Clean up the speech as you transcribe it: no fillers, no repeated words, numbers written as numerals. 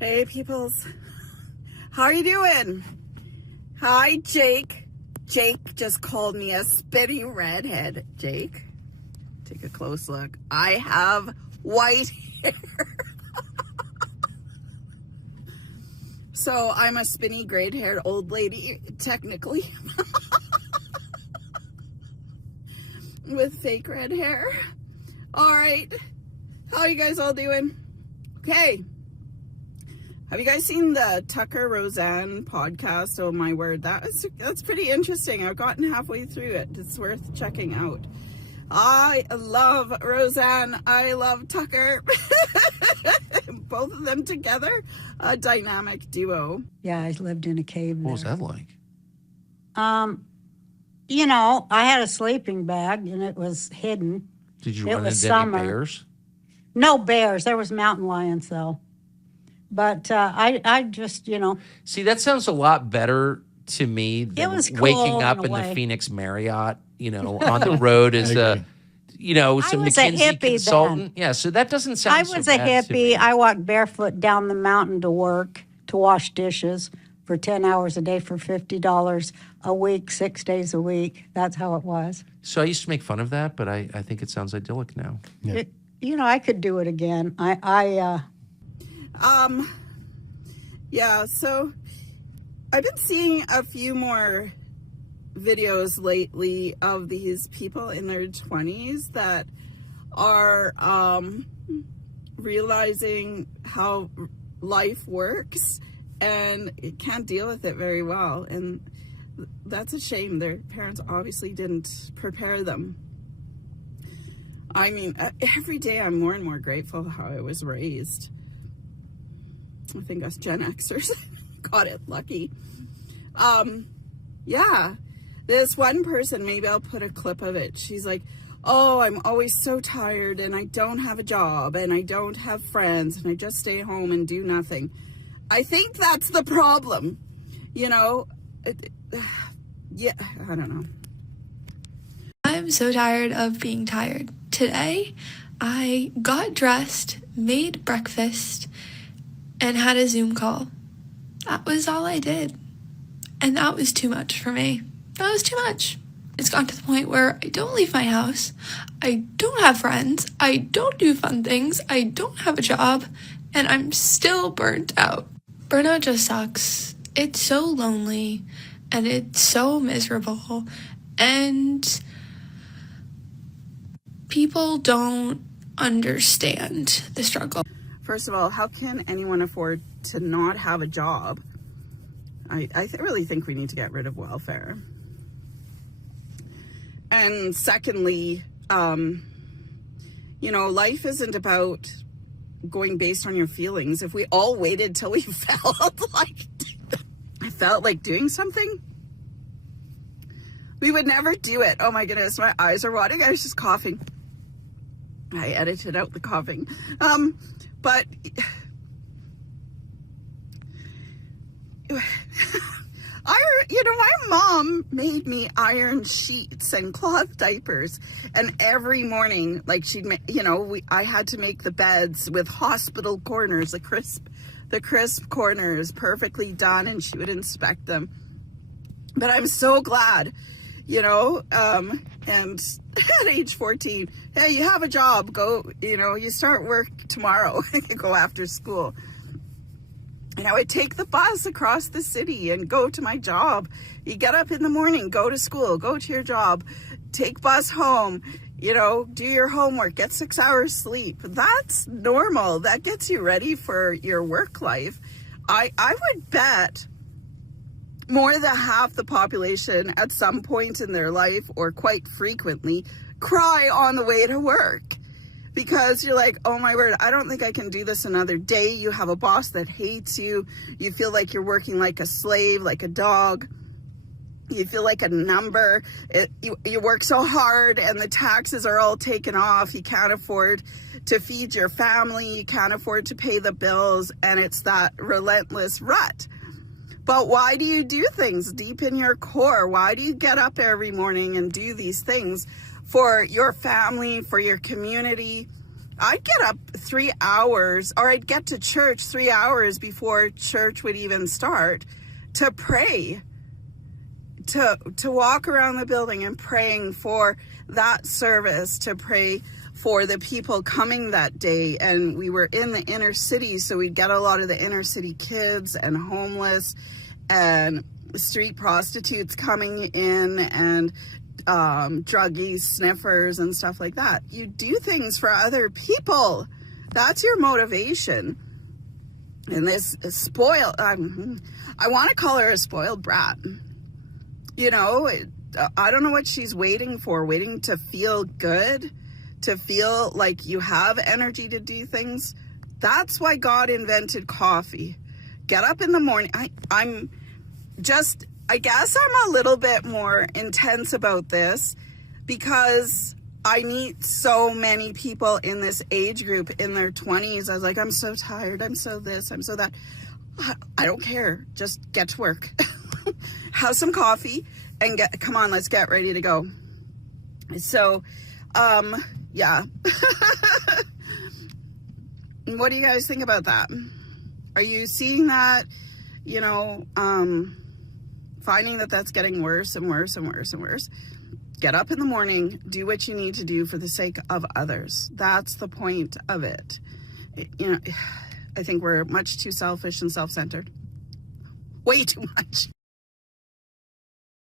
Hey peoples, how are you doing? Hi Jake. Jake just called me a spinny redhead. Jake, take a close look. I have white hair. So I'm a spinny gray-haired old lady, technically, with fake red hair. All right, how are you guys all doing? Okay. Have you guys seen the Tucker Roseanne podcast? Oh my word, that's pretty interesting. I've gotten halfway through it. It's worth checking out. I love Roseanne. I love Tucker. Both of them together, a dynamic duo. Yeah, I lived in a cave there. What was that like? You know, I had a sleeping bag and it was hidden. Did you It run was into any summer. bears? No bears. There was mountain lions though. But I just, See, that sounds a lot better to me than was cool waking up in a in the way. Phoenix Marriott, on the road as some was a McKinsey hippie consultant. then. Yeah, so that doesn't sound I so was a bad to me. hippie. I walked barefoot down the mountain to work, to wash dishes for 10 hours a day for $50 a week, 6 days a week. That's how it was. So I used to make fun of that, but I think it sounds idyllic now. Yeah. I could do it again. Yeah, so I've been seeing a few more videos lately of these people in their 20s that are realizing how life works and can't deal with it very well. And that's a shame. Their parents obviously didn't prepare them. I mean, every day I'm more and more grateful how I was raised. I think us Gen Xers got it lucky. Yeah, this one person, maybe I'll put a clip of it. She's like, oh, I'm always so tired and I don't have a job and I don't have friends and I just stay home and do nothing. I think that's the problem. Yeah, I don't know. I'm so tired of being tired. Today, I got dressed, made breakfast, and had a Zoom call. That was all I did. And that was too much for me. That was too much. It's gotten to the point where I don't leave my house. I don't have friends. I don't do fun things. I don't have a job. And I'm still burnt out. Burnout just sucks. It's so lonely. And it's so miserable. And people don't understand the struggle. First of all, how can anyone afford to not have a job? I really think we need to get rid of welfare. And secondly, life isn't about going based on your feelings. If we all waited till we felt like doing something, we would never do it. Oh my goodness, my eyes are watering. I was just coughing. I edited out the coughing. But my mom made me iron sheets and cloth diapers, and every morning, like I had to make the beds with hospital corners, the crisp corners, perfectly done, and she would inspect them. But I'm so glad, and at age 14, hey, you have a job, go, you start work tomorrow, go after school. And I would take the bus across the city and go to my job. You get up in the morning, go to school, go to your job, take bus home, do your homework, get 6 hours sleep. That's normal. That gets you ready for your work life. I would bet more than half the population at some point in their life, or quite frequently, cry on the way to work. Because you're like, oh my word, I don't think I can do this another day. You have a boss that hates you. You feel like you're working like a slave, like a dog. You feel like a number. You work so hard and the taxes are all taken off. You can't afford to feed your family. You can't afford to pay the bills. And it's that relentless rut. But why do you do things deep in your core? Why do you get up every morning and do these things for your family, for your community, I'd get up 3 hours, or I'd get to church 3 hours before church would even start to pray, to walk around the building and praying for that service, to pray for the people coming that day. And we were in the inner city, so we'd get a lot of the inner city kids and homeless and street prostitutes coming in, and druggies, sniffers, and stuff like that. You do things for other people. That's your motivation. And this spoiled, I want to call her a spoiled brat. You know, I don't know what she's waiting for, waiting to feel good, to feel like you have energy to do things. That's why God invented coffee. Get up in the morning. I guess I'm a little bit more intense about this because I meet so many people in this age group in their 20s. I was like, I'm so tired. I'm so this. I'm so that. I don't care. Just get to work. Have some coffee and come on, let's get ready to go. So, yeah. What do you guys think about that? Are you seeing that, you know, finding that that's getting worse and worse and worse and worse? Get up in the morning, do what you need to do for the sake of others. That's the point of it. You know, I think we're much too selfish and self-centered. Way too much.